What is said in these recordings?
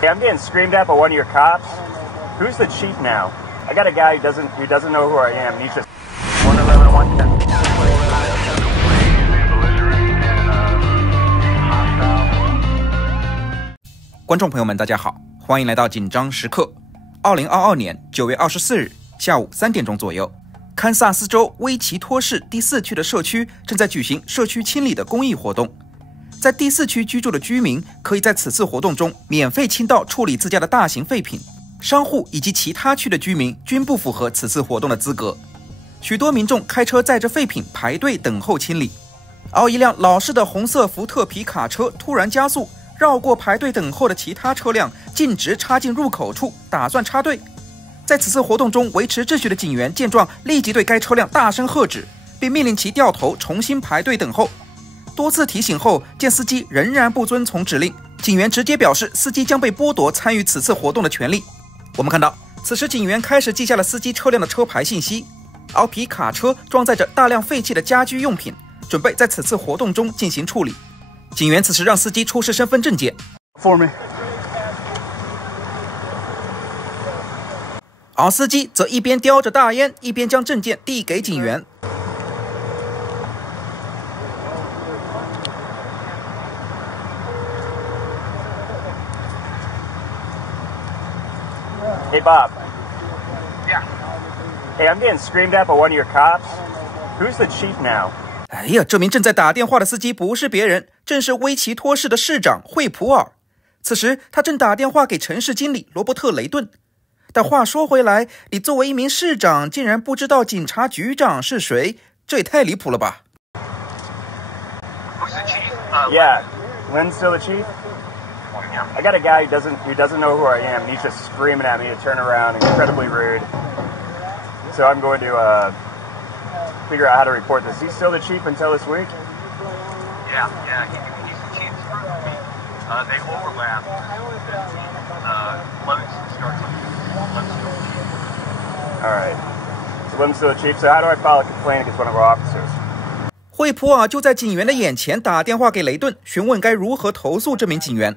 Hey, I'm getting screamed at by one of your cops. Who's the chief now? I got a guy who doesn't know who I am. He's just 111 110. 观众朋友们，大家好，欢迎来到紧张时刻。2022年9月24日下午3点钟左右，堪萨斯州威奇托市第4区的社区正在举行社区清理的公益活动。在第4区居住的居民可以在此次活动中免费倾倒处理自家的大型废品，商户以及其他区的居民均不符合此次活动的资格。许多民众开车载着废品排队等候清理，而一辆老式的红色福特皮卡车突然加速，绕过排队等候的其他车辆，径直插进入口处，打算插队。在此次活动中维持秩序的警员见状，立即对该车辆大声喝止，并命令其掉头重新排队等候。多次提醒后，见司机仍然不遵从指令，警员直接表示司机将被剥夺参与此次活动的权利。我们看到，此时警员开始记下了司机车辆的车牌信息，而皮卡车装载着大量废弃的家居用品，准备在此次活动中进行处理。警员此时让司机出示身份证件 For me， 而司机则一边叼着大烟，一边将证件递给警员。Hey, Bob. Yeah. Hey, I'm getting screamed at by one of your cops. Who's the chief now? 哎呀，这名正在打电话的司机不是别人，正是威奇托市的市长惠普尔。此时他正打电话给城市经理罗伯特·雷顿。但话说回来，你作为一名市长，竟然不知道警察局长是谁，这也太离谱了吧 Who's the chief? Yeah. Lynn's still the chief? I got a guy who doesn't know who I am. He's just screaming at me to turn around, incredibly rude. So I'm going to figure out how to report this. He's still the chief until this week? Yeah, he's the chief. They overlap. Livingston starts on Livingston. All right. So Lynn's still the chief. So how do I file a complaint against one of our officers? 惠普尔就在警员的眼前打电话给雷顿，询问该如何投诉这名警员。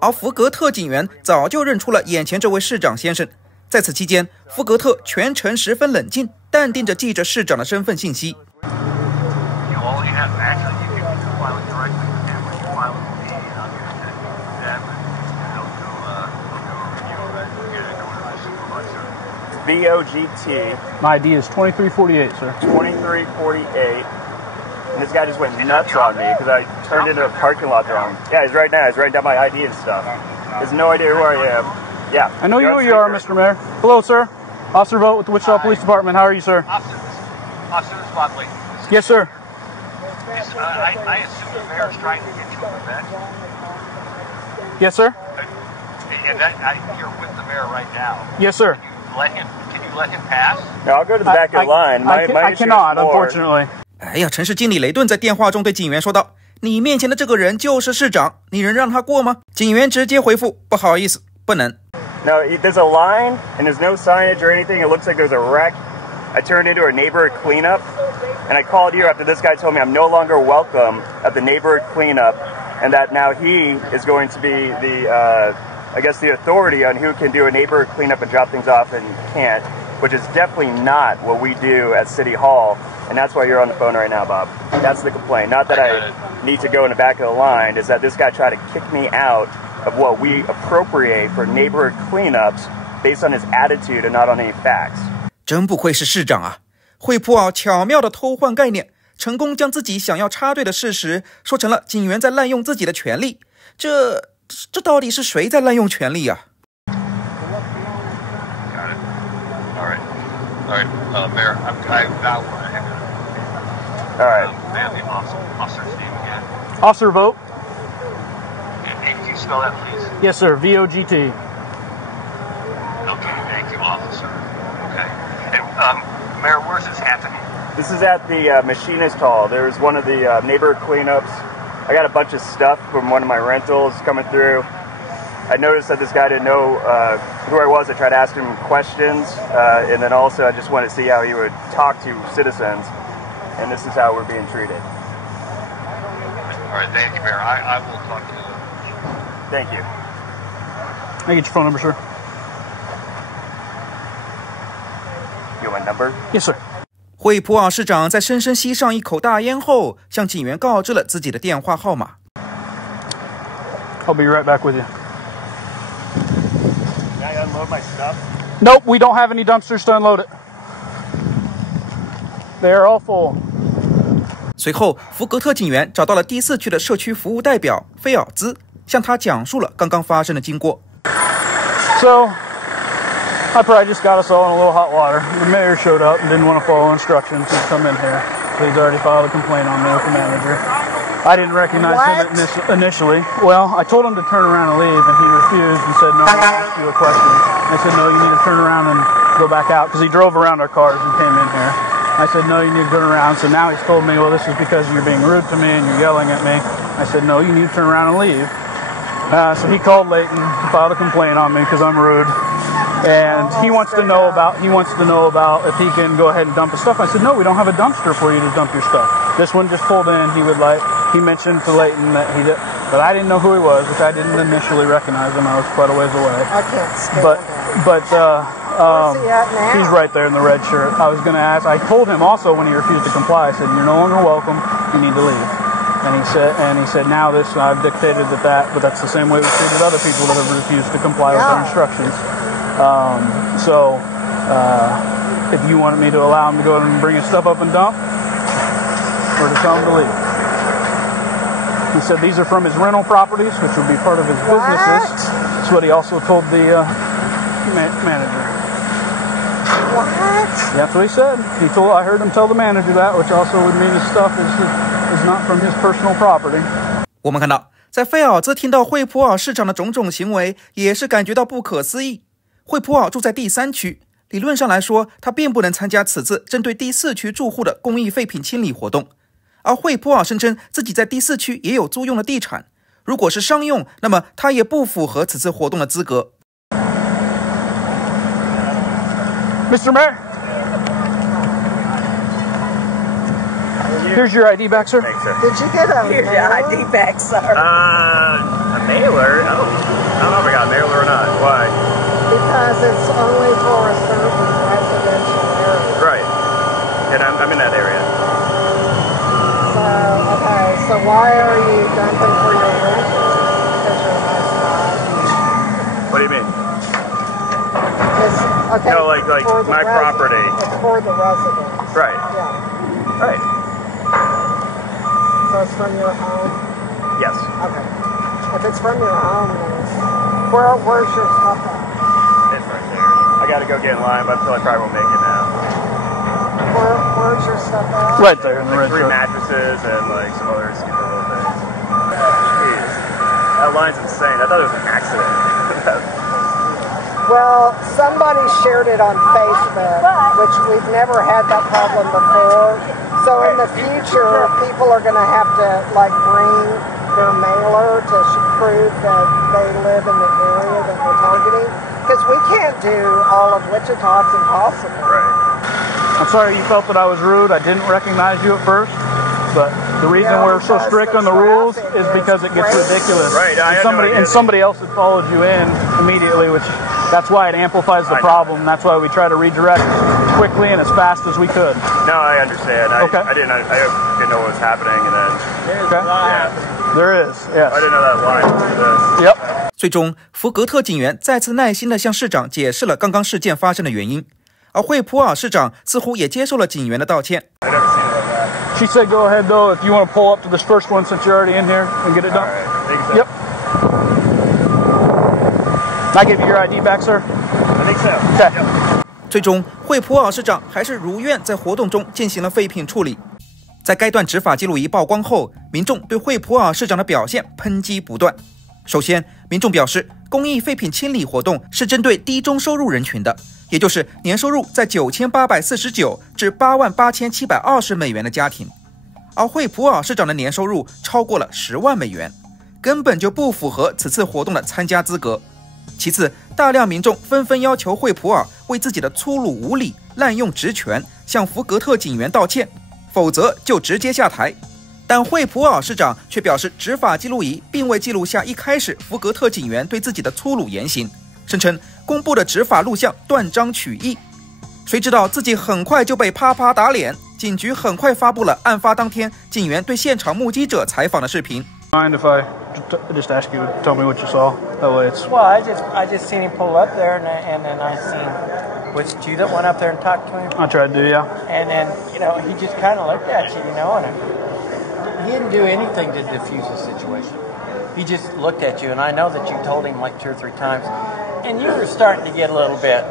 而福格特警员早就认出了眼前这位市长先生。在此期间，福格特全程十分冷静，淡定着记着市长的身份信息。VOGT. My ID is 2348, sir. 2348. And this guy just went nuts on me because I turned into a parking lot wrong. Yeah, he's right now. He's writing down my ID and stuff. He has no idea who I am. Yeah. I know who you are, Mr. Mayor. Hello, sir. Officer Vogt with the Wichita Police Department. How are you, sir? Officer Spotley. Yes, sir. I assume the mayor's trying to get you an event. Yes, sir. And you're with the mayor right now. Yes, sir. Can you let him pass? No, I'll go to the back of the line. I cannot, unfortunately. 哎呀，城市经理雷顿在电话中对警员说道：“你面前的这个人就是市长，你能让他过吗？”警员直接回复：“不好意思，不能。” No, there's a line and there's no signage or anything. It looks like there's a wreck. I turned into a neighborhood cleanup, and I called you after this guy told me I'm no longer welcome at the neighborhood cleanup, and that now he is going to be the authority on who can do a neighborhood cleanup and drop things off and can't, which is definitely not what we do at City Hall. And that's why you're on the phone right now, Bob. That's the complaint. Not that I need to go in the back of the line. Is that this guy tried to kick me out of what we appropriate for neighborhood cleanups based on his attitude and not on any facts. 真不愧是市长啊！惠普尔巧妙地偷换概念，成功将自己想要插队的事实说成了警员在滥用自己的权利。这到底是谁在滥用权利啊？ Got it. All right. Mayor, I've got one. All right. May I have the officer's name again? Officer Vogt. Can you spell that, please? Yes, sir. VOGT. Okay, thank you, officer. Okay. And, Mayor, where's this happening? This is at the machinist hall. There's one of the neighborhood cleanups. I got a bunch of stuff from one of my rentals coming through. I noticed that this guy didn't know who I was. I tried to ask him questions, and then also I just wanted to see how he would talk to citizens. And this is how we're being treated. All right, thank you, Mayor. I will talk to you. Thank you. I get your phone number, sir. You want my number? Yes, sir. 惠普尔市长在深深吸上一口大烟后，向警员告知了自己的电话号码。I'll be right back with you. Can I unload my stuff? Nope, we don't have any dumpsters to unload it. They are all full. 随后，福格特警员找到了第4区的社区服务代表菲尔兹，向他讲述了刚刚发生的经过。So, I probably just got us all in a little hot water. The mayor showed up and didn't want to follow instructions to come in here. So he's already filed a complaint on me with the manager. I didn't recognize him initially. Well, I told him to turn around and leave, and he refused and said, no, I'm going to ask you a question. I said, no, you need to turn around and go back out, because he drove around our cars and came in here. I said, no, you need to turn around. So now he's told me, well, this is because you're being rude to me and you're yelling at me. I said, no, you need to turn around and leave. So he called Layton, filed a complaint on me because I'm rude. And he wants to know about if he can go ahead and dump his stuff. I said, no, we don't have a dumpster for you to dump your stuff. This one just pulled in. He mentioned to Layton that he did, but I didn't know who he was, which I didn't initially recognize him. I was quite a ways away. I can't stand But Where's he at now? he's right there in the red shirt. I was going to ask. I told him also when he refused to comply. I said, "You're no longer welcome. You need to leave." And he said, "Now this I've dictated that, but that's the same way we treated other people that have refused to comply with our instructions." If you wanted me to allow him to go and bring his stuff up and dump, or to tell him to leave. He said these are from his rental properties, which would be part of his businesses. That's what he also told the manager. What? That's what he said. I heard him tell the manager that, which also would mean his stuff is not from his personal property. 我们看到，在菲尔兹听到惠普尔市长的种种行为，也是感觉到不可思议。惠普尔住在第3区，理论上来说，他并不能参加此次针对第4区住户的公益废品清理活动。而惠普尔声称自己在第4区也有租用的地产，如果是商用，那么他也不符合此次活动的资格。Mr. Mayor, here's your ID back, sir. Thanks, sir. Did you get a Here's your ID back, sir. A mailer? I don't know if I got a mailer or not. Why? Because it's only for a certain residential area. Right. And I'm in that area. So why are you dumping for your renters? Because you're a nice guy. What do you mean? It's, okay, No, like for the my property. It's for the residents. Right. Yeah. Right. So it's from your home? Yes. Okay. If it's from your home, then where's your stuff at? It's right there. I got to go get in line, but I feel like I probably won't make it now. Where's your stuff at? Right there in the red Like 3 shirt. mattresses and like some other stupid little things. Jeez. That line's insane. I thought it was an accident. Well, somebody shared it on Facebook, which we've never had that problem before. So in the future, people are going to have to bring their mailer to prove that they live in the area that we're targeting. Because we can't do all of Wichita. It's impossible. Right. I'm sorry you felt that I was rude. I didn't recognize you at first, but the reason we're so strict on the rules is because it gets ridiculous. Right, I had no idea. And somebody else had followed you in immediately, which that's why it amplifies the problem. That's why we try to redirect quickly and as fast as we could. No, I understand. Okay. I didn't know what was happening, and then Okay. yeah, There is, yes. I didn't know that line was this. Yep. 最终，福格特警员再次耐心地向市长解释了刚刚事件发生的原因，而惠普尔市长似乎也接受了警员的道歉。 I never seen it like that. She said go ahead, though, if you want to pull up to this first one since you're already in here and get it All done. right. Thank you, sir. Yep. Can I give you your ID back, sir? I think so. Okay. Yep. 最终，惠普尔市长还是如愿在活动中进行了废品处理。在该段执法记录仪曝光后，民众对惠普尔市长的表现抨击不断。首先，民众表示，公益废品清理活动是针对低中收入人群的，也就是年收入在9849至88720美元的家庭，而惠普尔市长的年收入超过了10万美元，根本就不符合此次活动的参加资格。其次，大量民众纷纷要求惠普尔为自己的粗鲁无礼、滥用职权向福格特警员道歉，否则就直接下台。但惠普尔市长却表示，执法记录仪并未记录下一开始福格特警员对自己的粗鲁言行，声称公布的执法录像断章取义。谁知道自己很快就被啪啪打脸，警局很快发布了案发当天警员对现场目击者采访的视频。Mind if I just ask you to tell me what you saw? That way it's. Well, I just seen him pull up there, and then I seen. Was it you that went up there and talked to him? I tried to, yeah. And then he just kind of looked at you, and he didn't do anything to diffuse the situation. He just looked at you, and I know that you told him like 2 or 3 times, and you were starting to get a little bit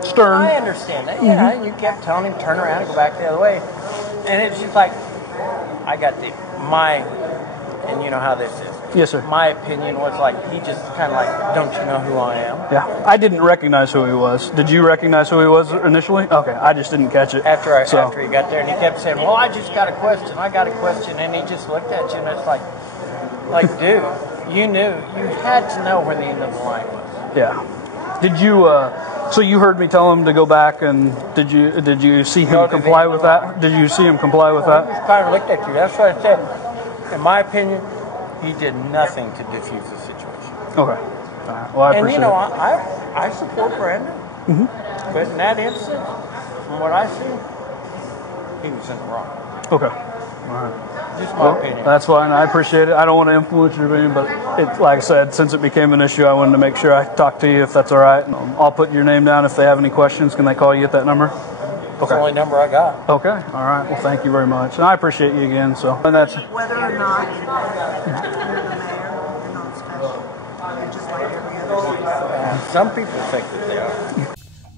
stern. I understand that, and you kept telling him turn around and go back the other way, and it's just like I got and you know how this is. Yes, sir. My opinion was like he just kind of like, don't you know who I am? Yeah, I didn't recognize who he was. Did you recognize who he was initially? Okay, I just didn't catch it. After he got there, and he kept saying, "Well, I just got a question. I got a question," and he just looked at you, and it's like, dude, you knew, you had to know where the end of the line was. Yeah. Did you? So you heard me tell him to go back, and did you see him comply with that? Did you see him comply with that? He just kind of looked at you. That's what I said. In my opinion, he did nothing to diffuse the situation. Okay. All right. Well, I appreciate it. And I support Brandon. Mm-hmm. But in that instance, from what I see, he was in the wrong. Okay. All right. Just my opinion. That's fine. I appreciate it. I don't want to influence your opinion, but like I said, since it became an issue, I wanted to make sure I talk to you if that's all right. I'll put your name down. If they have any questions, can they call you at that number? That's the only number I got. Okay. All right. Well, thank you very much. And I appreciate you again. So, and that's whether or not you're the mayor, you're not special. You're just like every other citizen. Some people think that they are.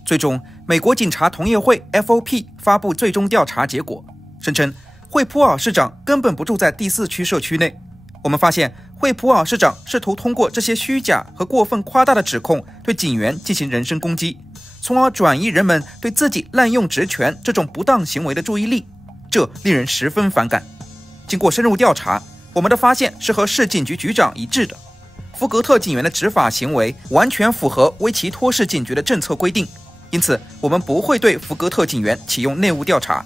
最终，美国警察同业会 FOP 发布最终调查结果，声称惠普尔市长根本不住在第4区社区内。我们发现，惠普尔市长试图通过这些虚假和过分夸大的指控，对警员进行人身攻击，从而转移人们对自己滥用职权这种不当行为的注意力，这令人十分反感。经过深入调查，我们的发现是和市警局局长一致的。福格特警员的执法行为完全符合威奇托市警局的政策规定，因此我们不会对福格特警员启用内务调查。